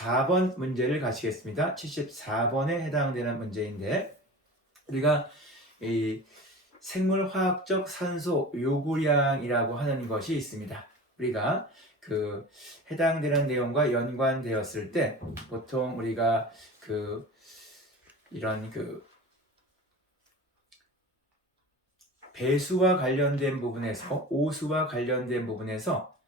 74번 문제를 가시겠습니다. 74번에 해당되는 문제인데, 우리가 이 생물화학적 산소 요구량이라고 하는 것이 있습니다. 우리가 그 해당되는 내용과 연관되었을 때 보통 우리가 이런 배수와 관련된 부분에서, 오수와 관련된 부분에서,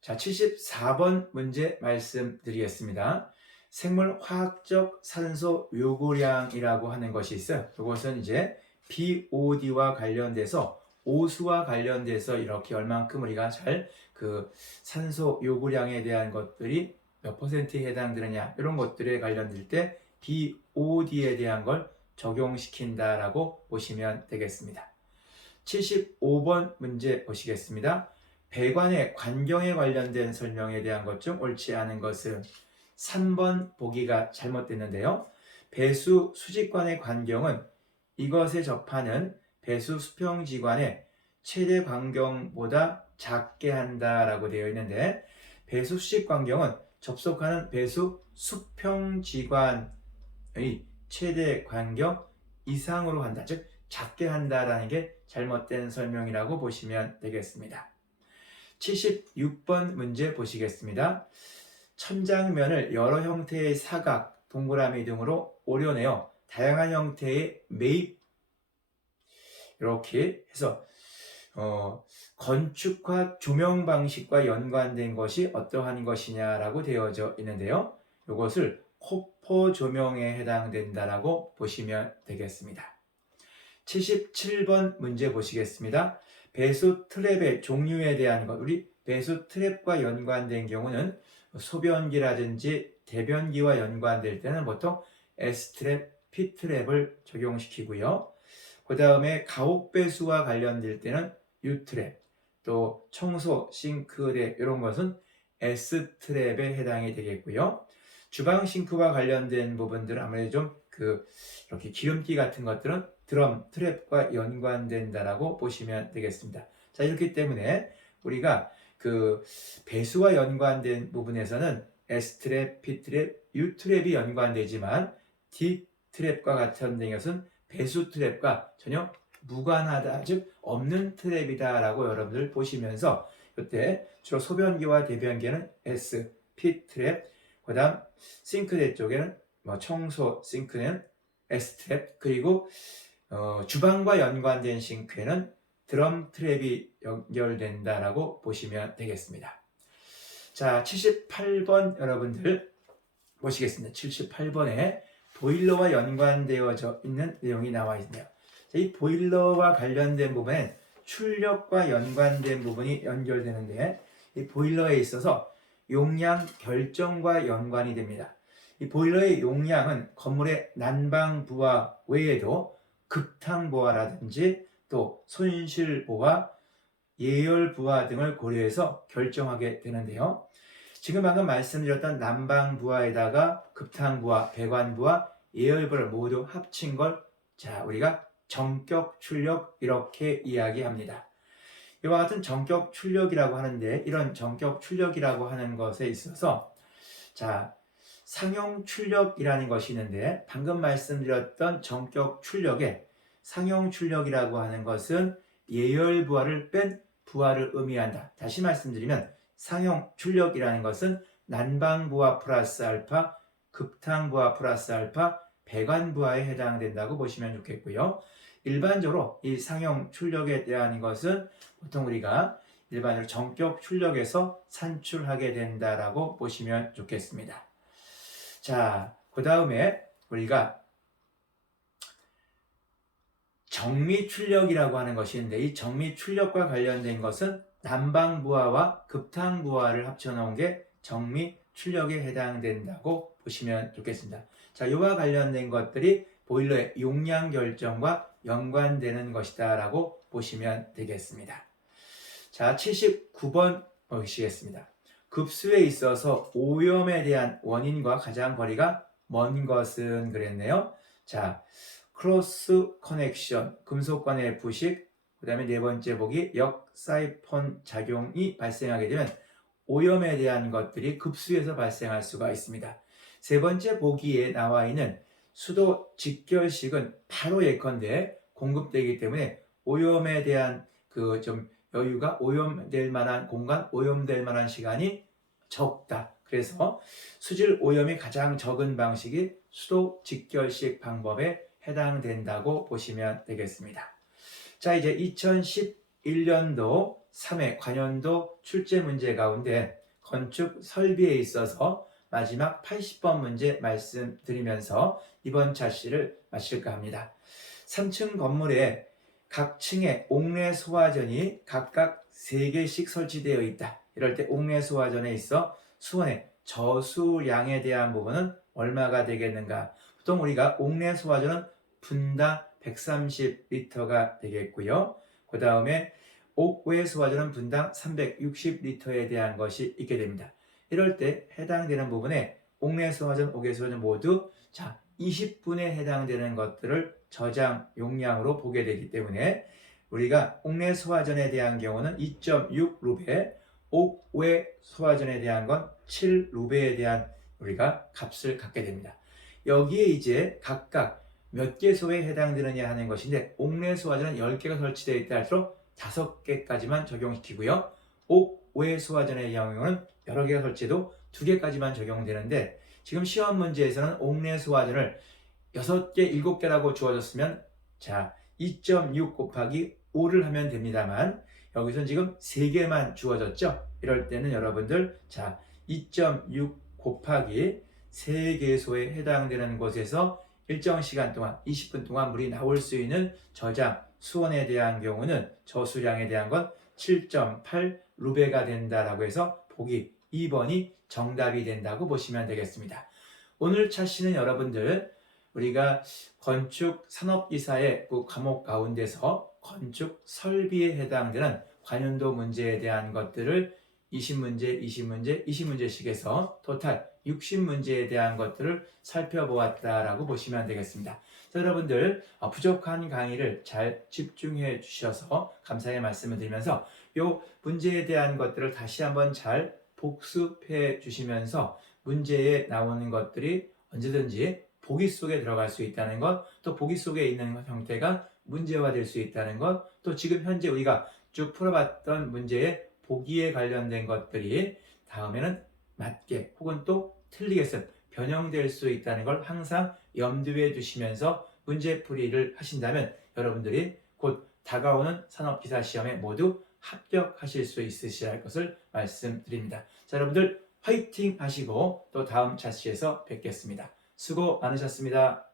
자, 74번 문제 말씀드리겠습니다. 생물화학적 산소 요구량이라고 하는 것이 있어요. 이것은 이제 BOD와 관련돼서, 오수와 관련돼서 이렇게 얼만큼 우리가 잘 산소 요구량에 대한 것들이 몇 퍼센트에 해당되느냐, 이런 것들에 관련될 때 BOD에 대한 걸 적용시킨다라고 보시면 되겠습니다. 75번 문제 보시겠습니다. 배관의 관경에 관련된 설명에 대한 것 중 옳지 않은 것은 3번 보기가 잘못됐는데요. 배수 수직관의 관경은 이것에 접하는 배수 수평지관의 최대 관경보다 작게 한다라고 되어 있는데, 배수 수직 관경은 접속하는 배수 수평지관의 최대 관경 이상으로 한다, 즉 작게 한다라는 게 잘못된 설명이라고 보시면 되겠습니다. 76번 문제 보시겠습니다. 천장면을 여러 형태의 사각, 동그라미 등으로 오려내어 다양한 형태의 매입, 이렇게 해서 건축화 조명 방식과 연관된 것이 어떠한 것이냐라고 되어져 있는데요. 이것을 코퍼 조명에 해당된다라고 보시면 되겠습니다. 77번 문제 보시겠습니다. 배수 트랩의 종류에 대한 것, 우리 배수 트랩과 연관된 경우는 소변기라든지 대변기와 연관될 때는 보통 S트랩, P트랩을 적용시키고요. 그 다음에 가옥배수와 관련될 때는 U트랩, 또 청소, 싱크대 이런 것은 S트랩에 해당이 되겠고요. 주방 싱크와 관련된 부분들은 아무래도 좀 이렇게 기름기 같은 것들은 드럼, 트랩과 연관된다라고 보시면 되겠습니다. 자, 이렇기 때문에 우리가 배수와 연관된 부분에서는 S트랩, P트랩, U트랩이 연관되지만 D트랩과 같은 것은 배수 트랩과 전혀 무관하다, 즉 없는 트랩이다라고 여러분들 보시면서 이때 주로 소변기와 대변기에는 S, P트랩, 그 다음 싱크대 쪽에는 청소 싱크는 S트랩, 그리고 주방과 연관된 싱크에는 드럼 트랩이 연결된다라고 보시면 되겠습니다. 자, 78번 여러분들 보시겠습니다. 78번에 보일러와 연관되어져 있는 내용이 나와 있네요. 자, 이 보일러와 관련된 부분엔 출력과 연관된 부분이 연결되는데, 이 보일러에 있어서 용량 결정과 연관이 됩니다. 이 보일러의 용량은 건물의 난방부하 외에도 급탕부하라든지 또 손실부하, 예열부하 등을 고려해서 결정하게 되는데요. 지금 방금 말씀드렸던 난방부하에다가 급탕부하, 배관부하, 예열부를 모두 합친 걸 우리가 전격 출력 이렇게 이야기합니다. 이와 같은 전격 출력이라고 하는데, 이런 전격 출력이라고 하는 것에 있어서 상용 출력이라는 것이 있는데, 방금 말씀드렸던 전격 출력에 상용 출력이라고 하는 것은 예열 부하를 뺀 부하를 의미한다. 다시 말씀드리면 상용 출력이라는 것은 난방 부하 플러스 알파, 급탕 부하 플러스 알파, 배관 부하에 해당된다고 보시면 좋겠고요. 일반적으로 이 상용 출력에 대한 것은 보통 우리가 일반적으로 전격 출력에서 산출하게 된다라고 보시면 좋겠습니다. 자, 그 다음에 우리가 정미 출력이라고 하는 것이 있는데, 이 정미 출력과 관련된 것은 난방 부하와 급탕 부하를 합쳐놓은 게 정미 출력에 해당된다고 보시면 좋겠습니다. 자, 이와 관련된 것들이 보일러의 용량 결정과 연관되는 것이다 라고 보시면 되겠습니다. 자, 79번 보시겠습니다. 급수에 있어서 오염에 대한 원인과 가장 거리가 먼 것은 그랬네요. 자, 크로스 커넥션, 금속관의 부식, 그 다음에 네 번째 보기 역사이폰 작용이 발생하게 되면 오염에 대한 것들이 급수해서 발생할 수가 있습니다. 세 번째 보기에 나와 있는 수도 직결식은 바로 예컨대 공급되기 때문에 오염에 대한 그 좀 여유가 오염될 만한 공간, 오염될 만한 시간이 적다. 그래서 수질 오염이 가장 적은 방식이 수도 직결식 방법에 해당된다고 보시면 되겠습니다. 자, 이제 2011년도 3회 관연도 출제 문제 가운데 건축 설비에 있어서 마지막 80번 문제 말씀드리면서 이번 차시를 마칠까 합니다. 3층 건물에 각 층에 옥내 소화전이 각각 3개씩 설치되어 있다. 이럴 때 옥내 소화전에 있어 수원의 저수량에 대한 부분은 얼마가 되겠는가? 보통 우리가 옥내 소화전은 분당 130리터가 되겠고요. 그 다음에 옥외 소화전은 분당 360리터에 대한 것이 있게 됩니다. 이럴 때 해당되는 부분에 옥내 소화전, 옥외 소화전 모두 20분에 해당되는 것들을 저장 용량으로 보게 되기 때문에 우리가 옥내 소화전에 대한 경우는 2.6루베, 옥외 소화전에 대한 건 7루베에 대한 우리가 값을 갖게 됩니다. 여기에 이제 각각 몇 개소에 해당되느냐 하는 것인데 옥내 소화전은 10개가 설치되어 있다 할수록 5개까지만 적용시키고요. 옥외 소화전의 경우는 여러 개가 설치해도 2개까지만 적용되는데 지금 시험 문제에서는 옥내 소화전을 6개, 7개라고 주어졌으면 2.6 곱하기 5를 하면 됩니다만 여기서는 지금 3개만 주어졌죠. 이럴 때는 여러분들 2.6 곱하기 3개소에 해당되는 곳에서 일정 시간 동안 20분 동안 물이 나올 수 있는 저장 수온에 대한 경우는 저수량에 대한 건 7.8루베가 된다라고 해서 보기 2번이 정답이 된다고 보시면 되겠습니다. 오늘 차시는 여러분들 우리가 건축 산업기사의 그 과목 가운데서 건축 설비에 해당되는 관연도 문제에 대한 것들을 20문제, 20문제, 20문제씩에서 토탈 60문제에 대한 것들을 살펴보았다라고 보시면 되겠습니다. 자, 여러분들 부족한 강의를 잘 집중해 주셔서 감사의 말씀을 드리면서 이 문제에 대한 것들을 다시 한번 잘 복습해 주시면서 문제에 나오는 것들이 언제든지 보기 속에 들어갈 수 있다는 것, 또 보기 속에 있는 형태가 문제화될 수 있다는 것, 또 지금 현재 우리가 쭉 풀어봤던 문제의 보기에 관련된 것들이 다음에는 맞게 혹은 또 틀리게 변형될 수 있다는 걸 항상 염두에 두시면서 문제풀이를 하신다면 여러분들이 곧 다가오는 산업기사 시험에 모두 합격하실 수 있으실 것을 말씀드립니다. 자, 여러분들 화이팅 하시고 또 다음 차시에서 뵙겠습니다. 수고 많으셨습니다.